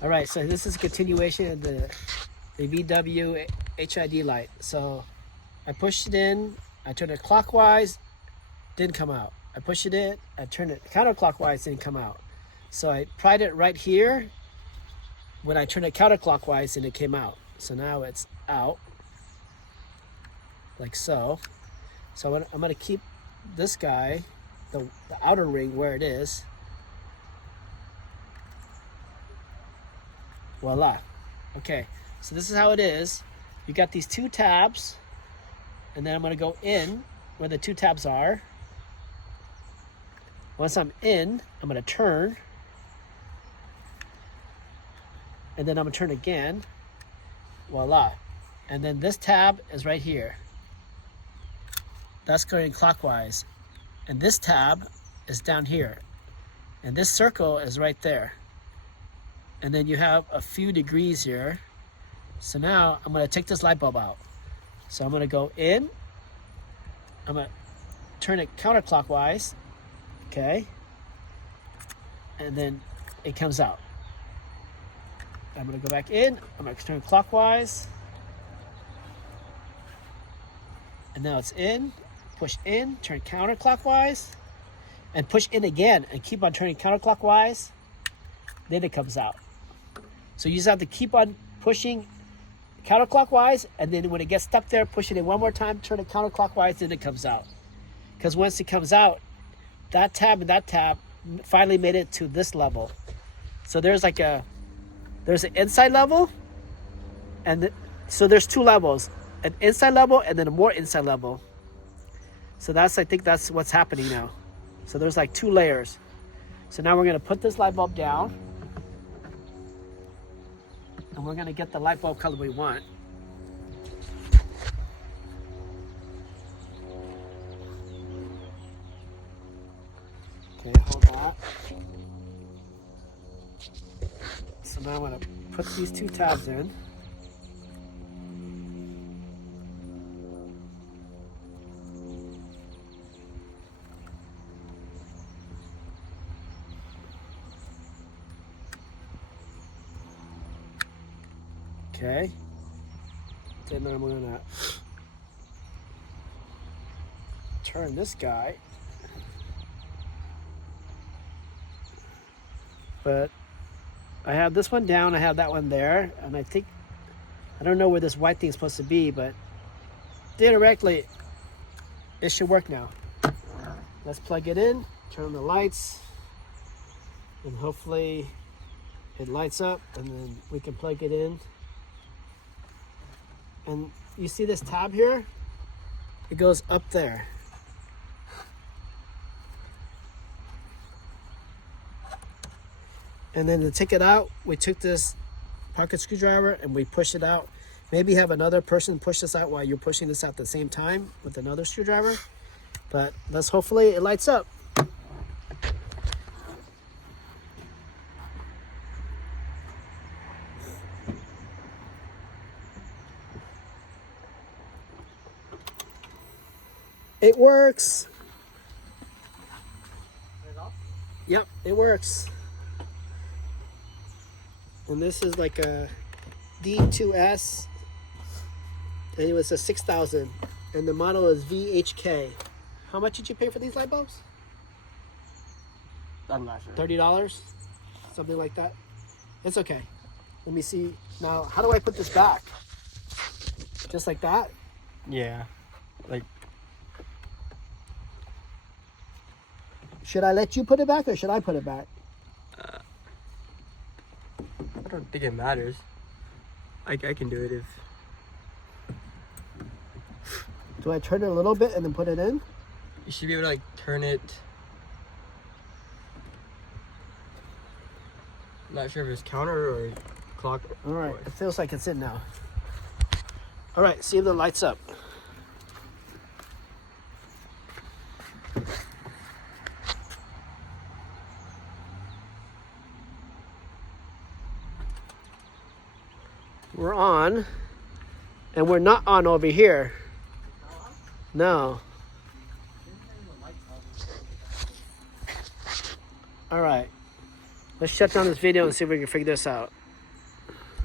All right, so this is a continuation of the VW HID light. So I pushed it in, I turned it clockwise, didn't come out. I pushed it in, I turned it counterclockwise, didn't come out. So I pried it right here. When I turned it counterclockwise, and it came out. So now it's out, like so. So I'm gonna keep this guy, the outer ring, where it is. Voila. Okay, so this is how it is. You got these two tabs, and then I'm gonna go in where the two tabs are. Once I'm in, I'm gonna turn, and then I'm gonna turn again. Voila. And then this tab is right here. That's going clockwise. And this tab is down here. And this circle is right there. And then you have a few degrees here. So now I'm gonna take this light bulb out. So I'm gonna go in, I'm gonna turn it counterclockwise, okay? And then it comes out. I'm gonna go back in, I'm gonna turn clockwise. And now it's in, push in, turn counterclockwise, and push in again, and keep on turning counterclockwise, then it comes out. So you just have to keep on pushing counterclockwise, and then when it gets stuck there, push it in one more time, turn it counterclockwise, then it comes out. Because once it comes out, that tab and that tab finally made it to this level. So there's like there's an inside level, and so there's two levels, an inside level and then a more inside level. So I think that's what's happening now. So there's like two layers. So now we're gonna put this light bulb down, and we're gonna get the light bulb color we want. Okay, hold that. So now I'm gonna put these two tabs in. Okay. Then I'm gonna turn this guy. But I have this one down, I have that one there, and I don't know where this white thing is supposed to be, but theoretically, it should work now. Let's plug it in, turn on the lights, and hopefully it lights up, and then we can plug it in. And you see this tab here? It goes up there. And then to take it out, we took this pocket screwdriver and we pushed it out. Maybe have another person push this out while you're pushing this out at the same time with another screwdriver. But let's hopefully it lights up. It works. Yep, it works. And this is like a D2S, and it was a 6,000, and the model is VHK. How much did you pay for these light bulbs? I'm not sure. $30, something like that. It's okay. Let me see now. How do I put this back? Just like that? Yeah, like. Should I let you put it back, or should I put it back? I don't think it matters. I can do it if. Do I turn it a little bit and then put it in? You should be able to like turn it. I'm not sure if it's counter or clock. All right, it feels like it's in now. All right, see if it lights up. We're on, and we're not on over here. No. All right. Let's shut down this video and see if we can figure this out.